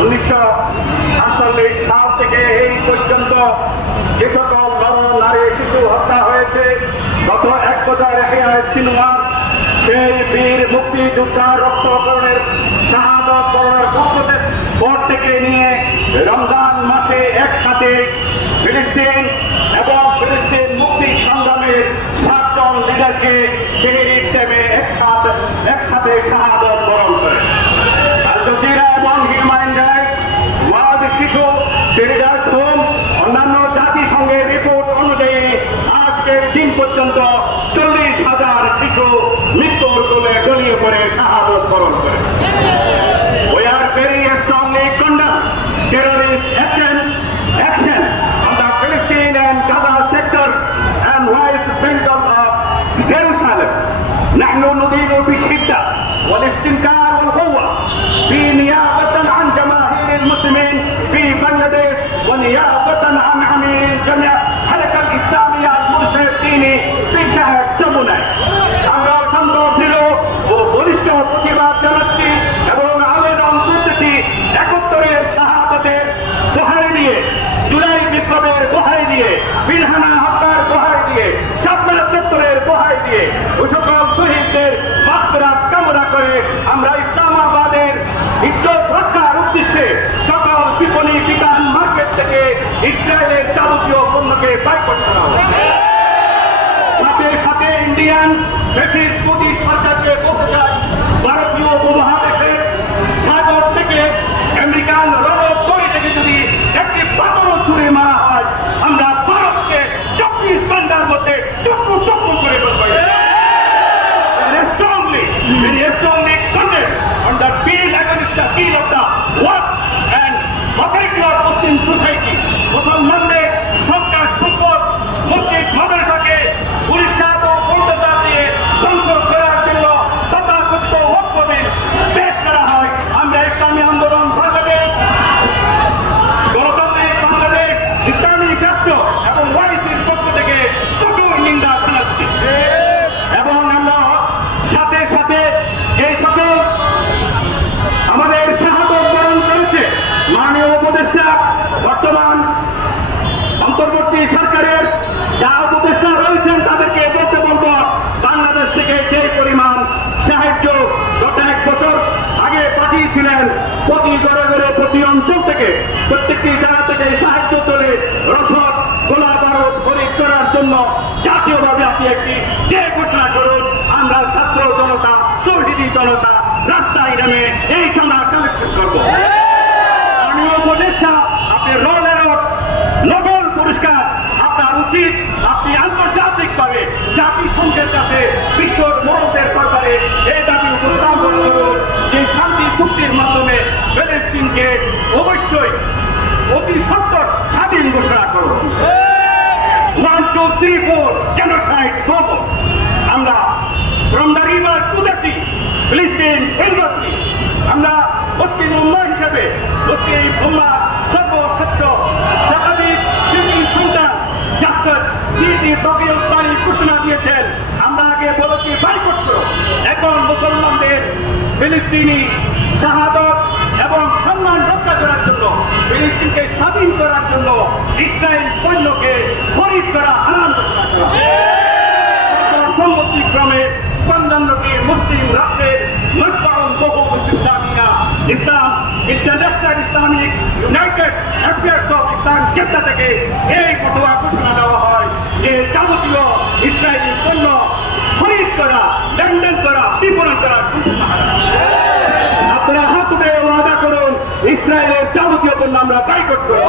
1948 সাল থেকে এই পর্যন্ত যে সকল নারী শিশু হত্যা হয়েছে, গত 1 বছর সিনেমার সেই বীর মুক্তিযোদ্ধার রক্তকরণের শাহাদত করণের পর থেকে নিয়ে রমজান মাসে একসাথে ফিলিস্তিন এবং ফিলিস্তিন মুক্তি সংগ্রামের 7 জন লিডারকে সেই টাইমে একসাথে শাহাদত বরণ করে। আল জাজিরা এবং হিউম্যান রাইটস ওয়ার্ল্ড শিশু চিলড্রেন্স হোম অন্যান্য জাতিসংঘের রিপোর্ট অনুযায়ী আজকের দিন পর্যন্ত 40,000 শিশু মৃত্যুর কোলে গলিয়ে পড়ে শাহাদত বরণ করে। We are very strongly condemn terrorist action on the Palestine and Gaza sector and West Bank of Jerusalem. نحن ندين بالشدة والاستنكار والقوة في نيابة عن جماهير المسلمين في بنغلاديش ونيابة عن عميل جميع الحركة الإسلامية المرشد الديني في شهر যমুনায় আমরা অত্যন্ত দৃঢ় ও বলিষ্ঠ প্রতিবাদ জানাচ্ছি এবং আবেদন করতেছি 71-এর শাহাদাতের দোহাই দিয়ে, জুলাই বিপ্লবের দোহাই দিয়ে, পিলহানা হত্যার দোহাই দিয়ে, শাপলা চত্বরের দোহাই দিয়ে ও সকল শহীদদের মাগফিরাত কামনা করে আমরা ইসলামাবাদের ইজ্জত রক্ষার উদ্দেশ্যে সকল বিপণী বিতান মার্কেট থেকে ইসরায়েলের যাবতীয় পণ্যকে বয়কট করা হবে। সাথে সাথে ইন্ডিয়ান ব্রিটিশ মোদী সরকারকে বলতে চাই, ভারতীয় উপমহাদেশের সাগর থেকে আমেরিকান রণতরী থেকে যদি একটি পাথরও ছুঁড়ে মারা হয়, আমরা ভারতকে 24 ঘন্টার মধ্যে টুকরো টুকরো করে ফেলবো। Very strongly condemn on the field against the field of the work and authority of Muslim society. মুসলমানদের সরকার সম্পদ মসজিদ মাদ্রাসাকে উড়িষ্যা ও কলকাতা দিয়ে ধ্বংস করার জন্য তথাকথিত ওয়াকফ বিল পেশ করা হয়। আমরা ইসলামী আন্দোলন বাংলাদেশ, গণতান্ত্রিক বাংলাদেশ, ইসলামী রাষ্ট্র এবং ওয়াইসির পক্ষ থেকে কঠোর নিন্দা জানাচ্ছি এবং আমরা সাথে সাথে এই সকল আমাদের শাহাদত বরণ করেছে মাননীয় উপদেষ্টা, বর্তমান অন্তর্বর্তী সরকারের যা উপদেষ্টা রয়েছেন তাদেরকে বলতে বলবো, বাংলাদেশ থেকে যে পরিমাণ সাহায্য গত 1 বছর আগে পাঠিয়েছিলেন, প্রতি ঘরে ঘরে প্রতি অঞ্চল থেকে প্রত্যেকটি জায়গা থেকে সাহায্য তোলে রসদ গোলা বারুদ খরিদ করার জন্য জাতীয়ভাবে আপনি একটি যে ঘোষণা করুন, আমরা ছাত্র জনতা, শহীদি জনতা রাস্তায় নেমে এই চাঁদা কালেকশন করবো। মাননীয় উপদেষ্টা, আপনি নোবেল পুরস্কার আপনার উচিত, আপনি আন্তর্জাতিকভাবে জাতিসংঘের কাছে বিশ্বর মোড়লদের দরবারে এই দাবি উপস্থাপন করুন যে শান্তি চুক্তির মাধ্যমে ফিলিস্তিনকে অবশ্যই অতি সত্বর স্বাধীন ঘোষণা করুন। 1, 2, 3, 4 জেনোসাইড করব আমরা from the river to the sea, Palestine inwardly. আমরা মুসলিম উম্মাহ হিসেবে মুসলিম উম্মাহ সর্বশ্রেষ্ঠ জাতির কৃতি সন্তান জাফর সিদি তবিউস্তানি ঘোষণা দিয়েছেন। আমরা আগে বলেছি বয়কট করো, এখন মুসলমানদের ফিলিস্তিনি শাহাদত এবং সম্মান রক্ষা করার জন্য, ফিলিস্তিনকে স্বাধীন করার জন্য ইসরায়েল সৈন্যকে খরিদ করা হারাম ঘোষণা করা। সম্মতিক্রমে 55টি মুসলিম রাষ্ট্রের মজমাউন বহুমত ইসলামিয়া ইসলাম international Islamic united affairs of Islam Jeddah থেকে এই ফতোয়া ঘোষণা দেওয়া হয় যে যাবতীয় ইসরায়েলি পণ্য খরিদ করা, লেনদেন করা, বিপণন করা আপনারা হাত উঠে ওয়াদা করুন ইসরায়েলের যাবতীয় পণ্য আমরা বয়কট করব।